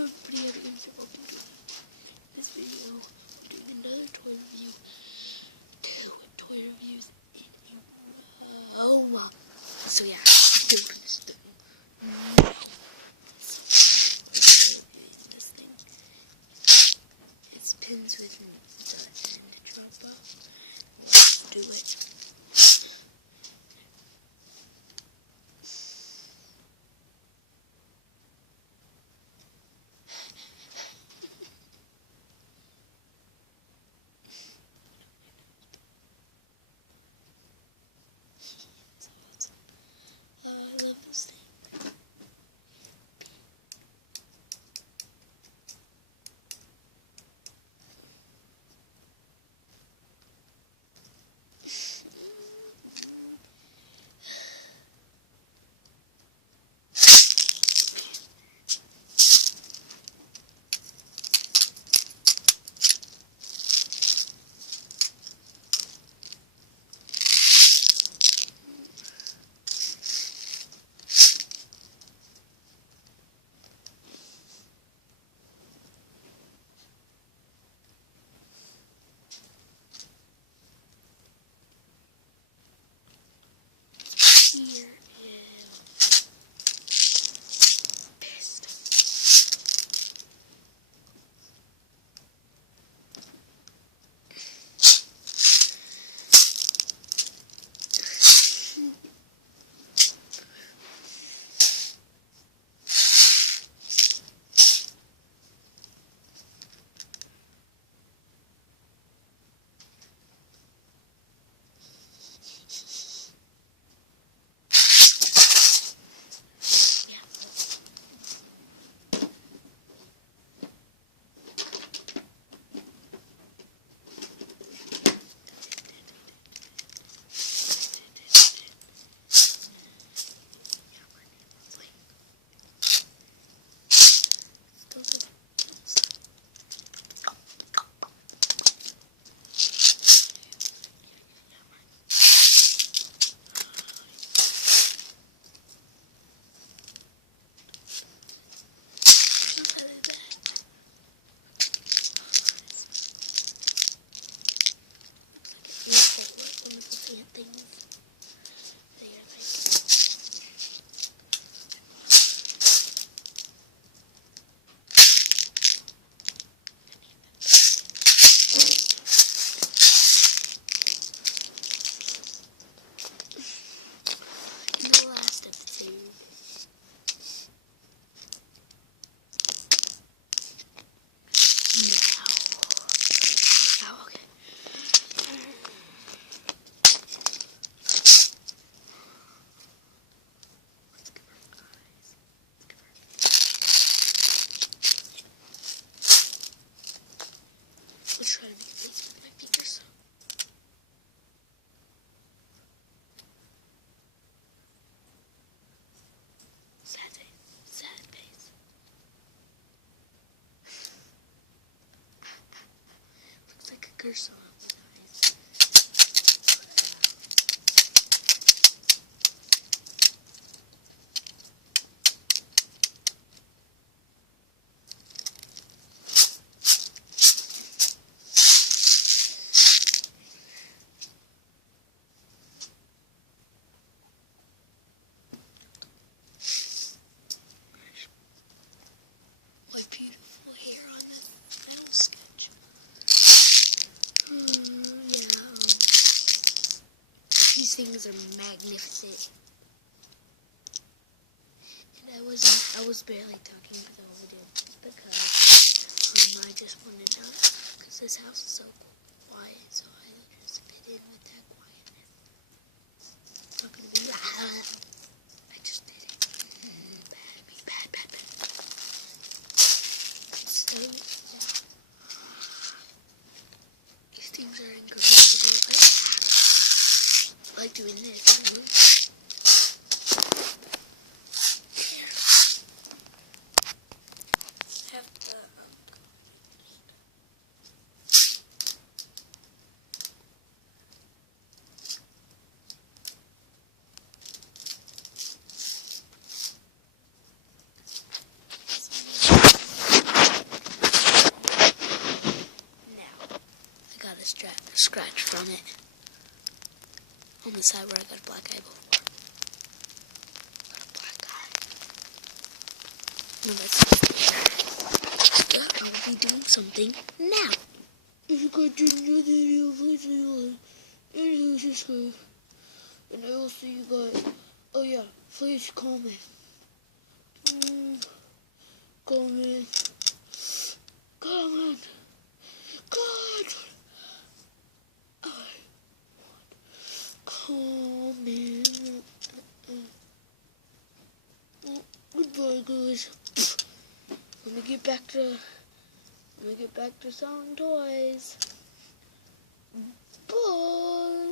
everybody, welcome to this video. I'm doing another toy review. 2 toy reviews in a row. So yeah, open this thing. This thing. It's pins with me. And drop out. Do it. I love this thing. Here is pissed. Let's try to make face with my fingers. Sad face. Looks like a Gerson. Beautiful hair on the nail sketch. Yeah. These things are magnificent. And I was barely talking for the whole video because I just wanted to, because this house is so quiet, so I just fit in with that quietness. It's not gonna be loud. I just did it. Bad. So, yeah. These things are incredible. I like doing this. I have scratch from it. On the side where I got a black eye before. Got a black eye. No, that's not. Yeah, I will be doing something now. If you got another video, please leave a like and subscribe. And I will see you guys. Oh yeah, please comment. Comment. Comment. God. Comment. Goodbye, guys. Let me get back to selling toys. Bye.